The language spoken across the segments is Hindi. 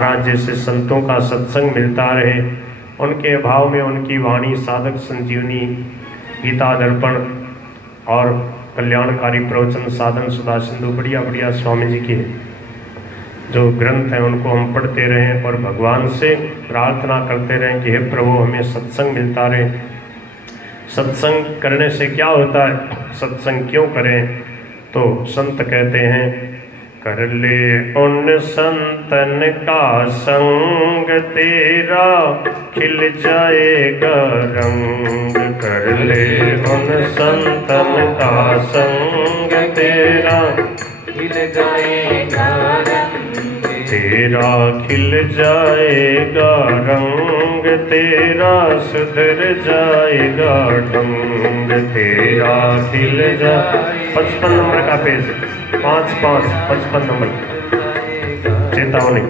महाराज जैसे संतों का सत्संग मिलता रहे, उनके अभाव में उनकी वाणी साधक संजीवनी, गीता दर्पण और कल्याणकारी प्रवचन साधन सुधा सिंधु बढ़िया बढ़िया स्वामी जी के जो ग्रंथ हैं उनको हम पढ़ते रहें और भगवान से प्रार्थना करते रहें कि हे प्रभु हमें सत्संग मिलता रहे। सत्संग करने से क्या होता है, सत्संग क्यों करें? तो संत कहते हैं कर ले उन संतन का संग तेरा खिल जाएगा रंग। कर ले उन संतन का संग तेरा खिल जाएगा रंग। तेरा खिल जाएगा रंग, तेरा सुधर जाएगा ढंग। तेरा खिल जाए 55 नंबर का पेज 55 नंबर चेतावनी।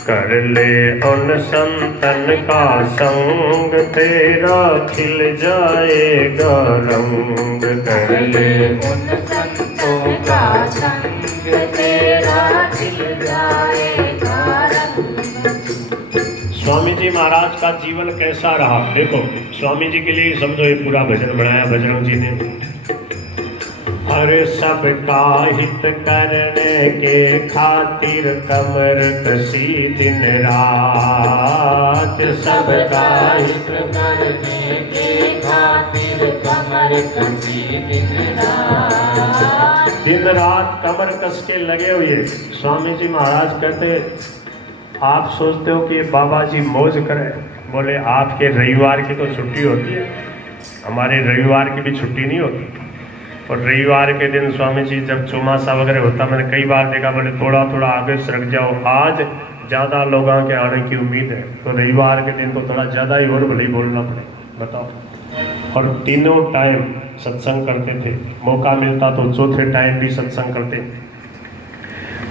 कर ले उन संतन का संग तेरा खिल जाएगा रंग। कर ले उन संतों का संग तेरा खिल जाएगा रंग। स्वामी जी महाराज का जीवन कैसा रहा? देखो स्वामी जी के लिए समझो ये पूरा भजन बनाया बजरंग जी ने। हर सबका हित करने के खातिर कमर कसी दिन रात। सबका हित करने के खातिर कमर कसी दिन रात। दिन रात कमर कस के लगे हुए स्वामी जी महाराज कहते, आप सोचते हो कि बाबा जी मौज करें? बोले आपके रविवार की तो छुट्टी होती है, हमारे रविवार की भी छुट्टी नहीं होती। और रविवार के दिन स्वामी जी जब चौमासा वगैरह होता, मैंने कई बार देखा, बोले थोड़ा थोड़ा आगे सरक जाओ, आज ज़्यादा लोगों के आने की उम्मीद है, तो रविवार के दिन तो थोड़ा ज़्यादा ही और भले ही बोलना पड़े। बताओ। और तीनों टाइम सत्संग करते थे, मौका मिलता तो चौथे टाइम भी सत्संग करते।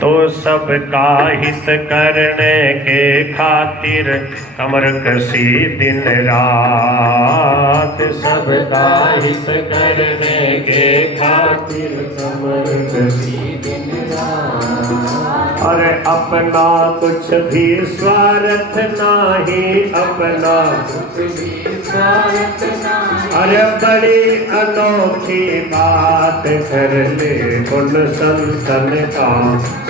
तो सबका हित करने के खातिर कमर कसी दिन रात। सबका हित करने के खातिर कमर कसी दिन रात। अरे अपना कुछ भी स्वार्थ नहीं, अपना कुछ भी स्वार्थ नहीं। अरे बड़ी अनोखी बात कर ले उन संतन का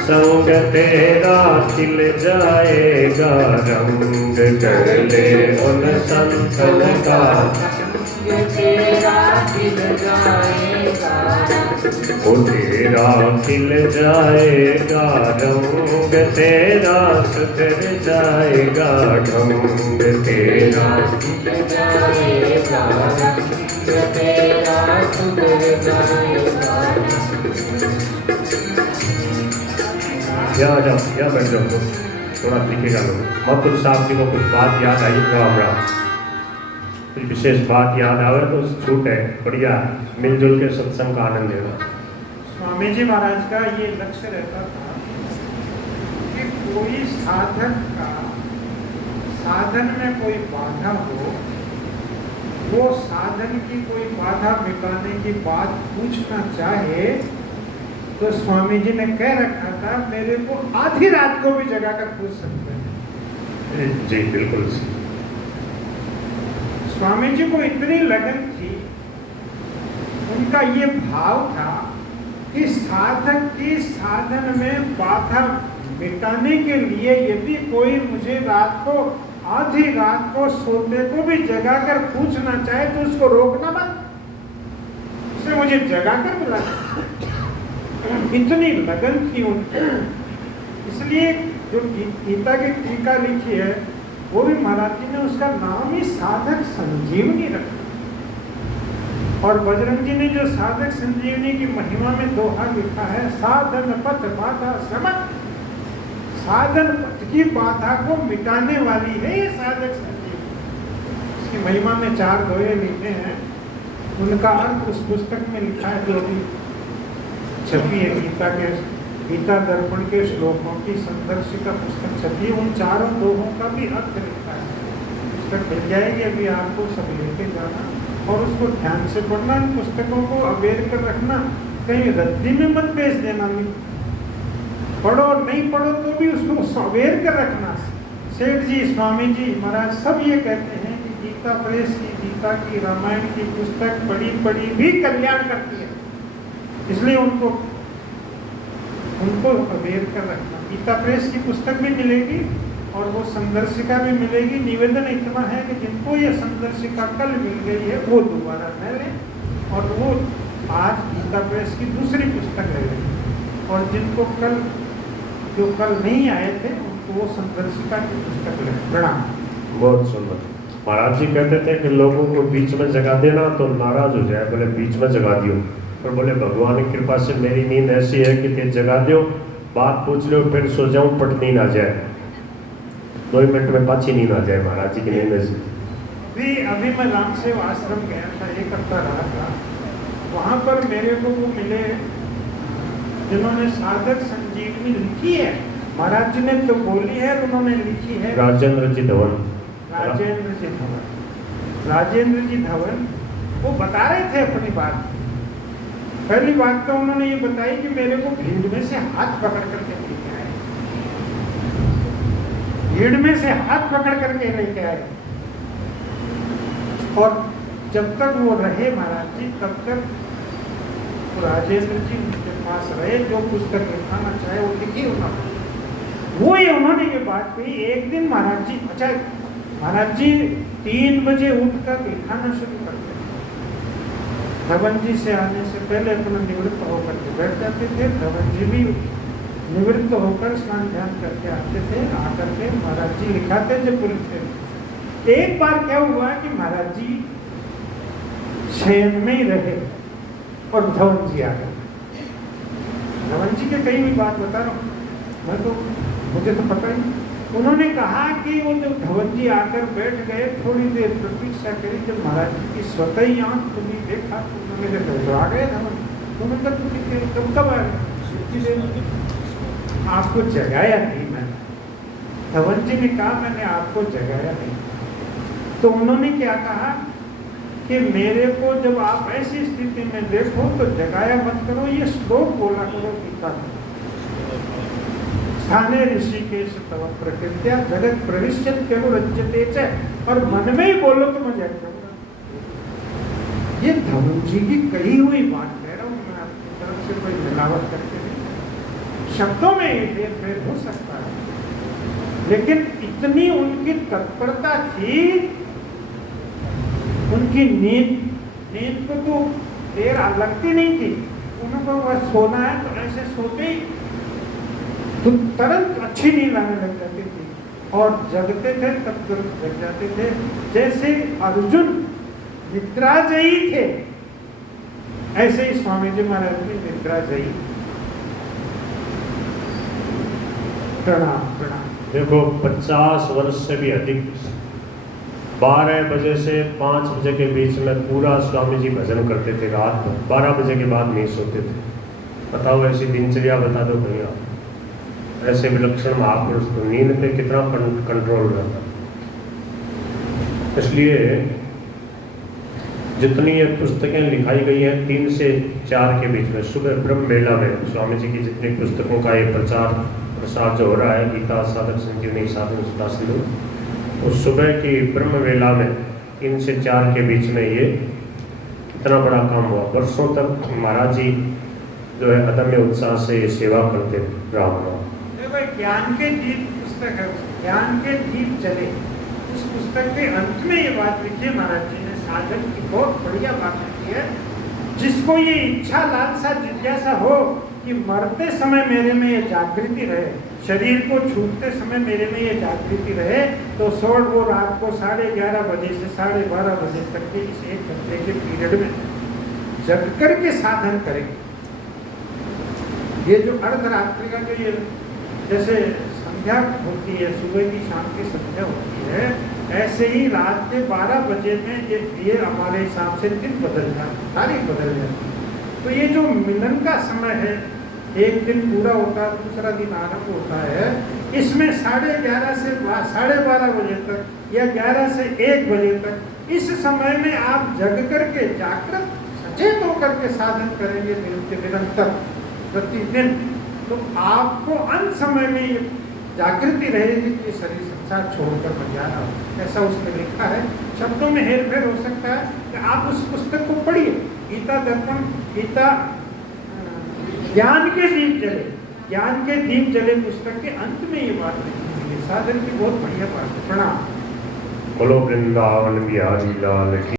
संग तेरा खिल जाएगा रंग। कर ले उन संतन का संग तेरा खिल जाएगा रंग। ओ तेरा खिल जाएगा रंग, तेरा सुधर जाएगा ढंग। तेरा खिल जाएगा रंग, तेरा सुधर जाएगा ढंग। यहाँ जाओ, यहाँ बैठ जाओ, थोड़ा दिखेगा लोग। मथुर साहब जी को कुछ बात याद आई तो हमरा कुछ विशेष बात याद आवे तो छूट है, बढ़िया मिलजुल के सत्संग का आनंद लेना। स्वामी जी महाराज का ये लक्ष्य रहता था कि कोई साधक का साधन में कोई बाधा हो, वो साधन की कोई बाधा मिटाने की बात पूछना चाहे तो स्वामी जी ने कह रखा था मेरे को आधी रात को भी जगा कर पूछ सकते हैं। जी बिल्कुल। स्वामी जी को इतनी लगन थी, उनका ये भाव था कि साधक की साधन में बाधा मिटाने के लिए यदि कोई मुझे रात को आधी रात को सोते को भी जगाकर पूछना चाहे तो उसको रोकना मत, उसे मुझे जगाकर बुलाना। इतनी लगन थी उनकी। इसलिए जो गीता की टीका लिखी है वो भी महाराज जी ने उसका नाम ही साधक संजीवनी रखा। और बजरंग जी ने जो साधक संजीवनी की महिमा में दोहा लिखा है, साधन पथ बाधा समत। साधन पथ की बाधा को मिटाने वाली है ये साधक संजीवनी। इसकी महिमा में 4 दोहे लिखे हैं, उनका अर्थ उस पुस्तक में लिखा है जो भी छपी है, गीता दर्पण के श्लोकों की संदर्शिका पुस्तक छपी है, उन 4 दोहों का भी अर्थ लिखा है। पुस्तक मिल जाएगी, अभी आपको सब लेके जाना और उसको ध्यान से पढ़ना। इन पुस्तकों को अवेयर कर रखना, कहीं रद्दी में मत बेच देना। पढ़ो नहीं पढ़ो तो भी उसको अवेयर कर रखना। सेठ जी, स्वामी जी महाराज सब ये कहते हैं कि गीता प्रेस की, गीता की, रामायण की पुस्तक पढ़ी पढ़ी भी कल्याण करती है, इसलिए उनको अवेयर कर रखना। गीता प्रेस की पुस्तक भी मिलेगी और वो संदर्शिका भी मिलेगी। निवेदन इतना है कि जिनको ये संदर्शिका कल मिल गई है वो दोबारा न लें और वो आज गीता प्रेस की दूसरी पुस्तक ले लें, और जिनको जो कल नहीं आए थे उनको वो संदर्शिका की पुस्तक लें। प्रणाम। बहुत सुंदर। महाराज जी कहते थे कि लोगों को बीच में जगा देना तो नाराज हो जाए, बोले बीच में जगा दियो, पर बोले भगवान की कृपा से मेरी नींद ऐसी है कि ते जगा दो, बात पूछ लो, फिर सो जाऊं, पट नींद आ जाए, 2 मिनट में पाछी नींद आ जाए महाराज जी की नींद से। अभी मैं रामसेव आश्रम गया था, एक हफ्ता रहा था। वहाँ पर मेरे को वो मिले जिन्होंने साधक संजीवनी लिखी है। महाराज जी ने तो बोली है, उन्होंने लिखी है। राजेंद्र जी धवन। राजेंद्र जी धवन वो बता रहे थे अपनी बात। पहली बात तो उन्होंने ये बताई कि मेरे को भीड़ में से हाथ पकड़ करके लेके आए, भीड़ में से हाथ पकड़ करके लेके आए, और जब तक वो रहे महाराज जी तब तक राजेंद्र जी उनके पास रहे, जो पुस्तक लिखाना चाहे वो लिखी उन्होंने। वो ये उन्होंने ये बात कही। एक दिन महाराज जी 3 बजे उठकर लिखाना शुरू करते थे। धवन जी से आने से पहले अपना निवृत्त होकर के बैठ जाते थे। धवन जी भी निवृत्त होकर स्नान ध्यान करके आते थे, आकर के महाराज जी लिखाते थे पूरी थे। एक बार क्या हुआ कि महाराज जी शयन में ही रहे और धवन जी आ गए। धवन जी के कई भी बात बता रहा हूँ, मुझे तो पता ही। उन्होंने कहा कि वो जब धवन जी आकर बैठ गए, थोड़ी देर प्रतीक्षा करी, जब महाराज जी की स्वतः ही आंख खुली, देखा तो उन्होंने तो आ गए धवन। उन्होंने कब आ गए? आपको जगाया नहीं मैंने। धवन जी ने कहा मैंने आपको जगाया नहीं। तो उन्होंने क्या कहा कि मेरे को जब आप ऐसी स्थिति में देखो तो जगाया मत करो, ये श्लोक बोला करो गीता में। स्थाने ऋषिकेश तव प्रकृत्या जगत प्रविश्यत अनुरज्यते च, और मन में ही बोलो तो मैं जग जाऊंगा। ये धवन जी की कही हुई बात कह रहा हूँ मैं, आपकी तरफ से कोई मिलावट करके नहीं। शब्दों में ये फेर हो सकता है, लेकिन इतनी उनकी तत्परता थी। उनकी नींद को तो देर लगती नहीं थी। उनको बस सोना है तो ऐसे सोते ही तो तुरंत अच्छी नींद आने लग जाती थी, और जगते थे तब तुरंत जग जाते थे। जैसे अर्जुन निद्राजयी थे, ऐसे ही स्वामी जी महाराज भी निद्राजयी। प्रणाम प्रणाम। देखो 50 वर्ष से भी अधिक 12 बजे से 5 बजे के बीच में पूरा स्वामी जी भजन करते थे। रात भर 12 बजे के बाद नहीं सोते थे। बताओ ऐसी दिनचर्या बता दो भैया, ऐसे विलक्षण महापुरुष तो नींद पे कितना कंट्रोल रहता। इसलिए जितनी ये पुस्तकें लिखाई गई हैं 3 से 4 के बीच में, सुबह ब्रह्म मेला में स्वामी जी की जितनी पुस्तकों का ये प्रचार प्रसार जो हो रहा है, गीता, साधक संजीवनी, साधन सुधा सिंधु, उस सुबह की ब्रह्म वेला में 3 से 4 के बीच में ये इतना बड़ा काम हुआ। वर्षों तक महाराज जी जो है अदम्य उत्साह से ये सेवा करते रहा। ज्ञान के दीप पुस्तक है, ज्ञान के दीप जले, उस पुस्तक के अंत में ये बात लिखी है महाराज जी ने। साधक की बहुत बढ़िया बात लिखी है। जिसको ये इच्छा, लालसा, जिज्ञासा हो कि मरते समय मेरे में ये जागृति रहे, शरीर को छूटते समय मेरे में ये जागृति रहे, तो सोड़ वो रात को 11:30 बजे से 12:30 बजे तक के इस 1 घंटे के पीरियड में जग करके साधन करें। ये जो अर्धरात्रि का जो ये जैसे संध्या होती है, सुबह की शाम की संध्या होती है, ऐसे ही रात के 12 बजे में ये हमारे हिसाब से दिन बदल जाता, तारीख बदल जाती है। तो ये जो मिलन का समय है, एक दिन पूरा होता है, दूसरा दिन आरंभ होता है, इसमें 11:30 से 12:30 बजे तक या 11 से 1 बजे तक, इस समय में आप जग करके जागृत सचेत होकर के साधन करेंगे निरंतर प्रतिदिन, तो आपको अंत समय में जागृति रहेगी कि शरीर संसार छोड़कर मर जाना, ऐसा उसमें लिखा है। शब्दों में हेर फेर हो सकता है कि आप उस पुस्तक को पढ़िए, गीता दर्पण, गीता ज्ञान के दीप जले, ज्ञान के दीप जले पुस्तक के अंत में ये बात लिखी है। साधन की बहुत बढ़िया बात है। प्रणाम। बोलो वृंदावन बिहारी लाल की।